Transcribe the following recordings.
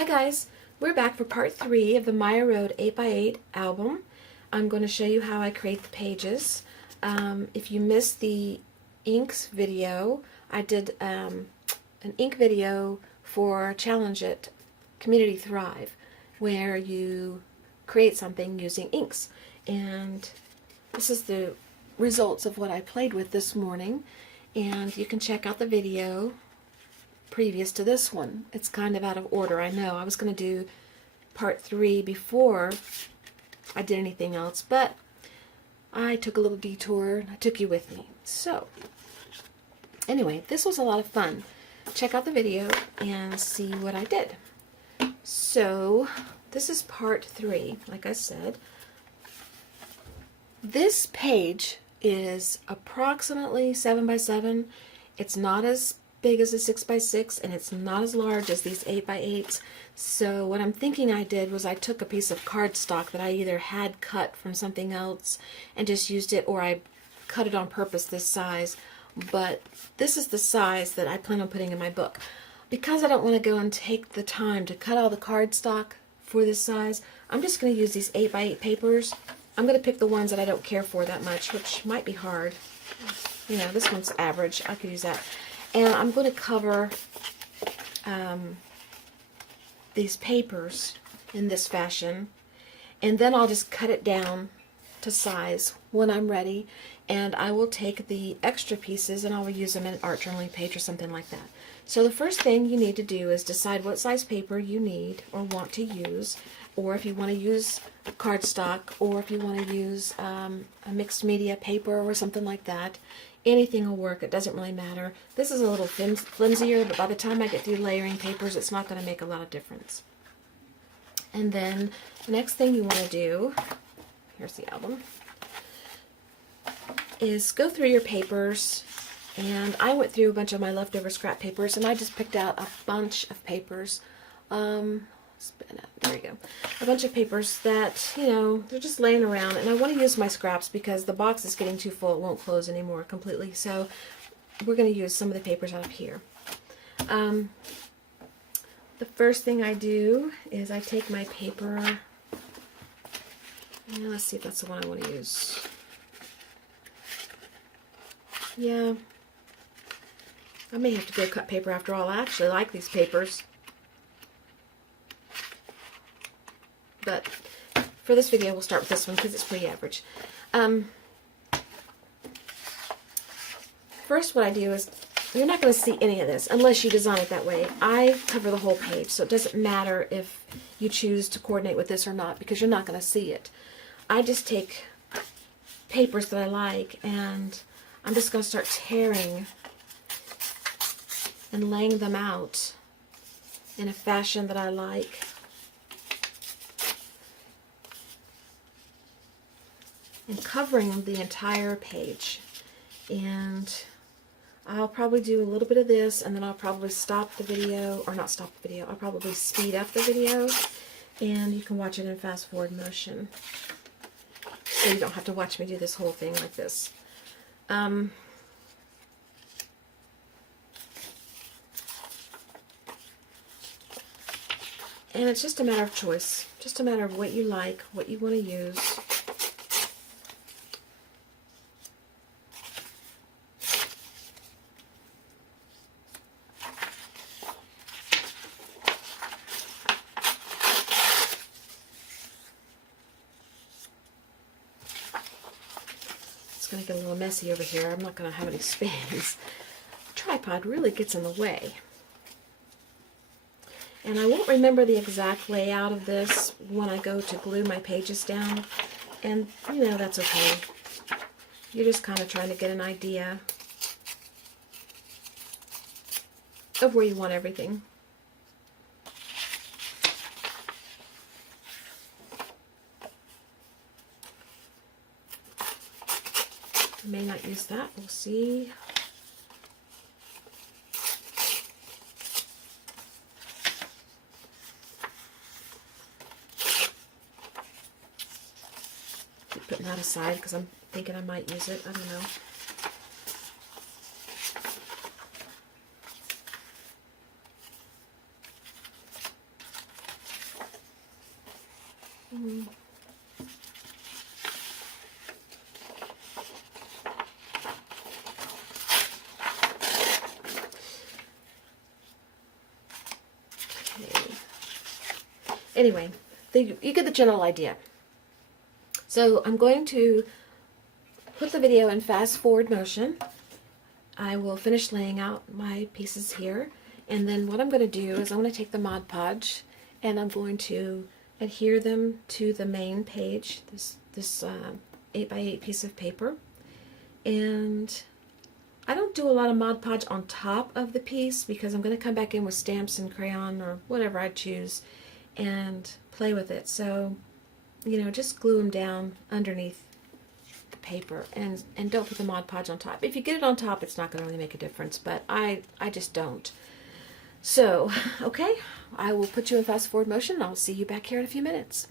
Hi guys, we're back for part 3 of the Maya Road 8x8 album. I'm going to show you how I create the pages. If you missed the inks video, I did an ink video for Challenge It Community Thrive, where you create something using inks. And this is the results of what I played with this morning, and you can check out the video previous to this one. It's kind of out of order, I know. I was going to do part 3 before I did anything else, but I took a little detour and I took you with me. So, anyway, this was a lot of fun. Check out the video and see what I did. So, this is part 3, like I said. This page is approximately 7 by 7. It's not as big as a 6 by 6, and it's not as large as these 8 by 8s. So what I'm thinking I did was I took a piece of cardstock that I either had cut from something else and just used it, or I cut it on purpose this size. But this is the size that I plan on putting in my book. Because I don't want to go and take the time to cut all the cardstock for this size, I'm just going to use these 8 by 8 papers. I'm going to pick the ones that I don't care for that much, which might be hard. You know, this one's average. I could use that. And I'm going to cover these papers in this fashion, and then I'll just cut it down to size when I'm ready, and I will take the extra pieces and I will use them in an art journaling page or something like that. So the first thing you need to do is decide what size paper you need or want to use, or if you want to use cardstock, or if you want to use a mixed media paper or something like that. Anything will work. It doesn't really matter. This is a little flimsier, but by the time I get through layering papers, it's not going to make a lot of difference. And then the next thing you want to do, here's the album, is go through your papers. And I went through a bunch of my leftover scrap papers, and I just picked out a bunch of papers. There we go. A bunch of papers that, you know, they're just laying around, and I want to use my scraps because the box is getting too full. It won't close anymore completely, so we're going to use some of the papers out of here. The first thing I do is I take my paper, and let's see if that's the one I want to use. Yeah, I may have to go cut paper after all. I actually like these papers. But for this video, we'll start with this one because it's pretty average. First, what I do is, you're not going to see any of this unless you design it that way. I cover the whole page, so it doesn't matter if you choose to coordinate with this or not, because you're not going to see it. I just take papers that I like, and I'm just going to start tearing and laying them out in a fashion that I like. And covering the entire page. And I'll probably do a little bit of this, and then I'll probably stop the video, or not stop the video, I'll probably speed up the video, and you can watch it in fast forward motion. So you don't have to watch me do this whole thing like this. And it's just a matter of choice, just a matter of what you like, what you want to use. It's going to get a little messy over here. I'm not going to have any space. The tripod really gets in the way. And I won't remember the exact layout of this when I go to glue my pages down. And, you know, that's okay. You're just kind of trying to get an idea of where you want everything. I may not use that. We'll see. Keep putting that aside because I'm thinking I might use it. I don't know. Mm. Okay. Anyway, you get the general idea. So I'm going to put the video in fast forward motion. I will finish laying out my pieces here, and then what I'm going to do is I'm going to take the Mod Podge and I'm going to adhere them to the main page, this 8x8 piece of paper. And I don't do a lot of Mod Podge on top of the piece because I'm going to come back in with stamps and crayon or whatever I choose and play with it. So, you know, just glue them down underneath the paper and don't put the Mod Podge on top. If you get it on top, it's not going to really make a difference, but I just don't. So, okay, I will put you in fast forward motion and I'll see you back here in a few minutes.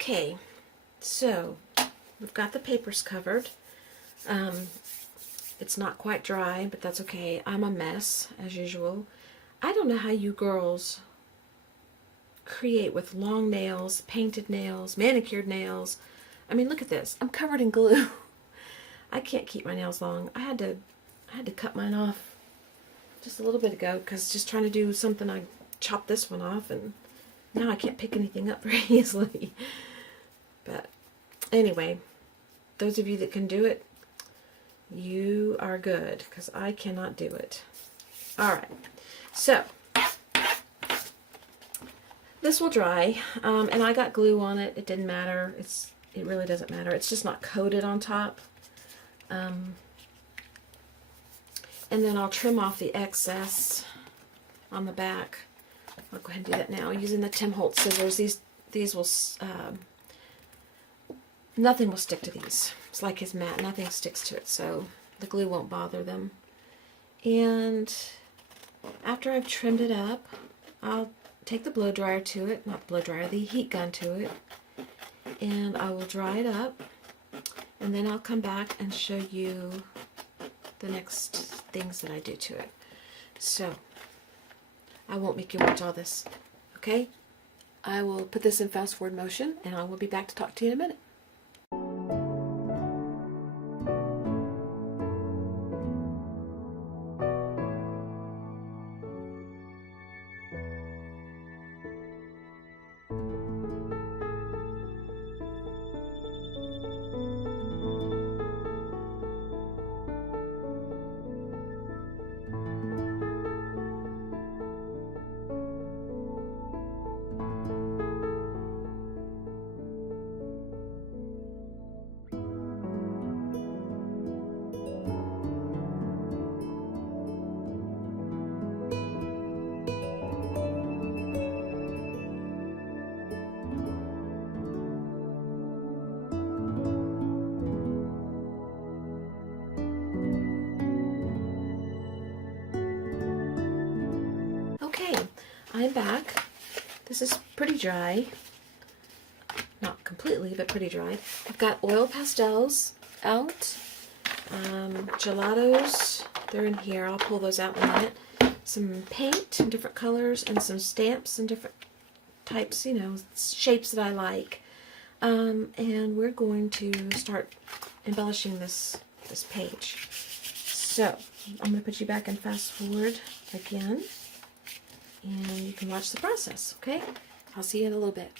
Okay, so we've got the papers covered. It's not quite dry, but that's okay. I'm a mess, as usual. I don't know how you girls create with long nails, painted nails, manicured nails. I mean, look at this. I'm covered in glue. I can't keep my nails long. I had to I had to cut mine off just a little bit ago because just trying to do something, I chopped this one off and now I can't pick anything up very easily. But anyway, those of you that can do it, you are good, because I cannot do it. Alright, so this will dry, and I got glue on it. It didn't matter. It really doesn't matter. It's just not coated on top. And then I'll trim off the excess on the back. I'll go ahead and do that now using the Tim Holtz scissors. These will nothing will stick to these. It's like his mat. Nothing sticks to it, so the glue won't bother them. And after I've trimmed it up, I'll take the blow dryer to it, not blow dryer, the heat gun to it, and I will dry it up, and then I'll come back and show you the next things that I do to it. So I won't make you watch all this, okay? I will put this in fast forward motion, and I will be back to talk to you in a minute. Okay, I'm back. This is pretty dry. Not completely, but pretty dry. I've got oil pastels out. Gelatos, they're in here. I'll pull those out in a minute. Some paint in different colors and some stamps in different types, you know, shapes that I like. And we're going to start embellishing this page. So, I'm going to put you back in fast forward again. And you can watch the process, okay? I'll see you in a little bit.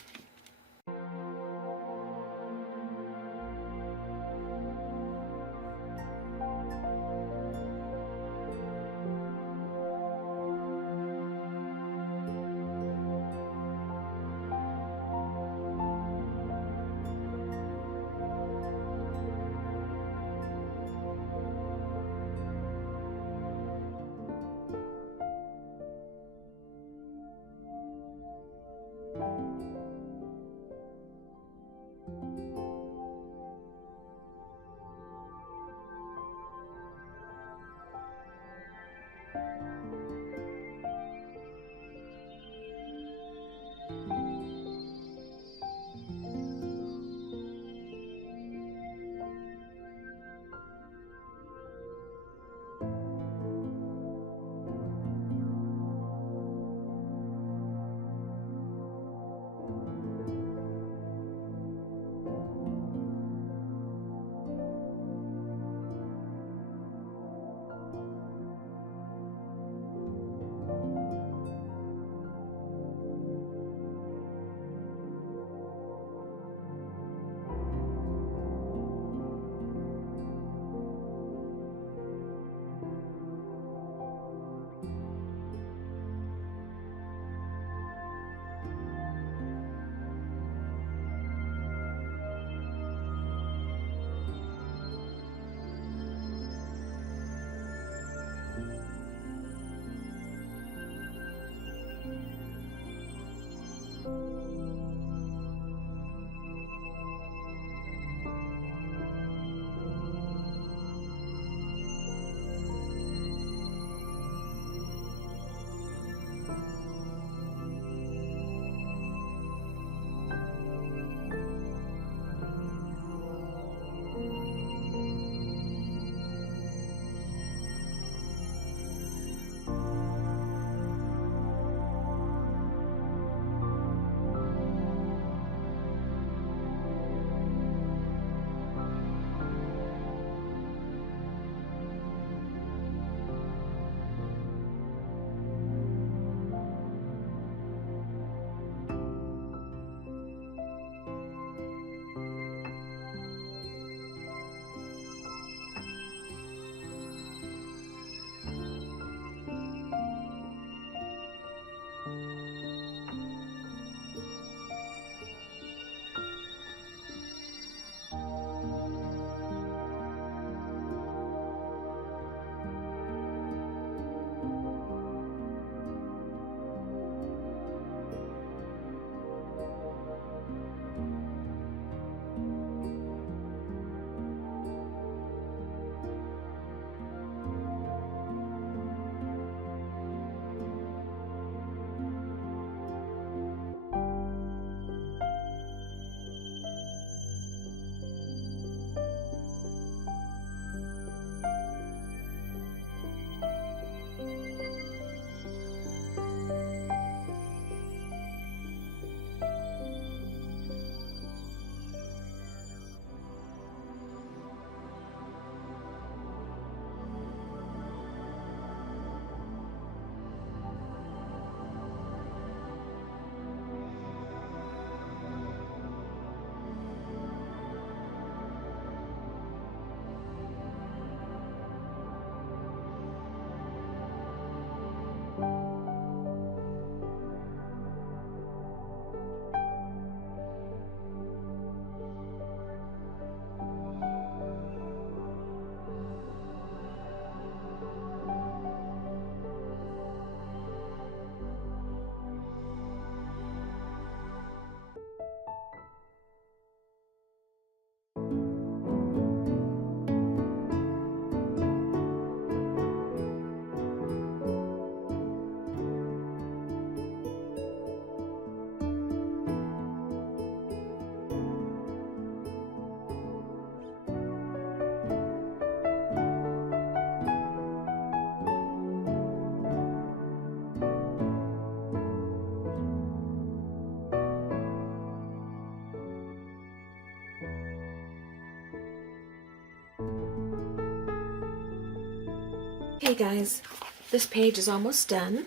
Hey guys, this page is almost done.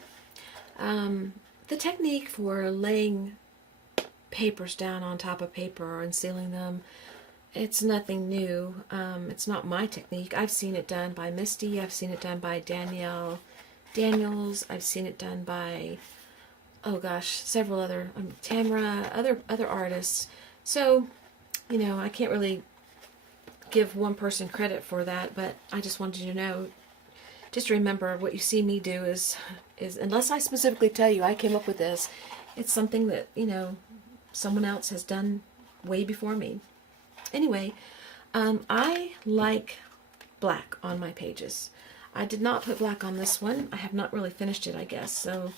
The technique for laying papers down on top of paper and sealing them, it's nothing new. It's not my technique. I've seen it done by Misty. I've seen it done by Daniels. I've seen it done by, oh gosh, several other, Tamara, other artists. So, you know, I can't really give one person credit for that, but I just wanted you to know, just remember what you see me do is unless I specifically tell you I came up with this, it's something that, you know, someone else has done way before me. Anyway, I like black on my pages. I did not put black on this one. I have not really finished it, I guess. So,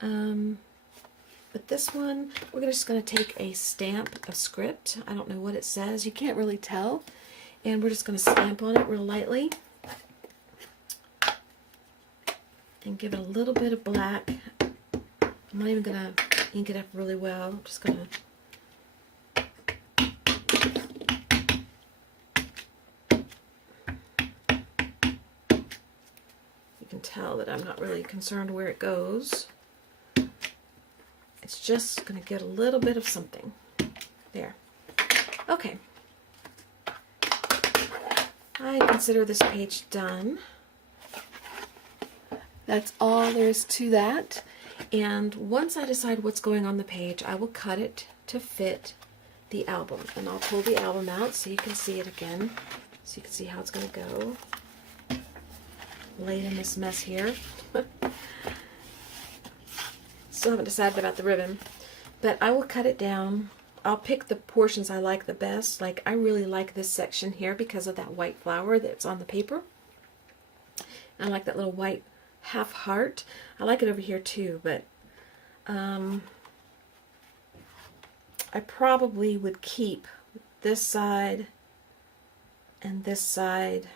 but this one, we're just going to take a stamp of script. I don't know what it says. You can't really tell. And we're just going to stamp on it real lightly. And give it a little bit of black. I'm not even going to ink it up really well. I'm just going to... You can tell that I'm not really concerned where it goes. It's just going to get a little bit of something. There. Okay. I consider this page done. That's all there is to that. And once I decide what's going on the page, I will cut it to fit the album. And I'll pull the album out so you can see it again. So you can see how it's going to go. Laid in this mess here. Still haven't decided about the ribbon. But I will cut it down. I'll pick the portions I like the best. Like, I really like this section here because of that white flower that's on the paper. I like that little white half heart. I like it over here too, but I probably would keep this side and this side,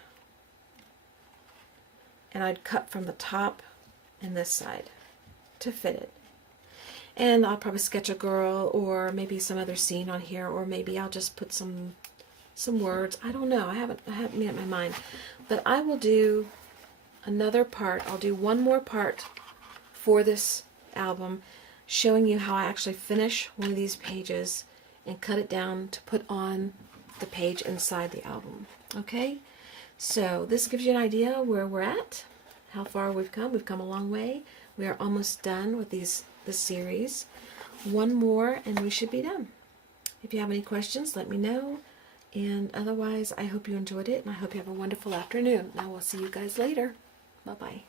and I'd cut from the top and this side to fit it. And I'll probably sketch a girl or maybe some other scene on here, or maybe I'll just put some words. I don't know. I haven't made up my mind. But I will do another part. I'll do one more part for this album showing you how I actually finish one of these pages and cut it down to put on the page inside the album. Okay? So this gives you an idea where we're at, how far we've come. We've come a long way. We are almost done with this series. One more and we should be done. If you have any questions, let me know. And otherwise, I hope you enjoyed it, and I hope you have a wonderful afternoon. And I will see you guys later. Bye-bye.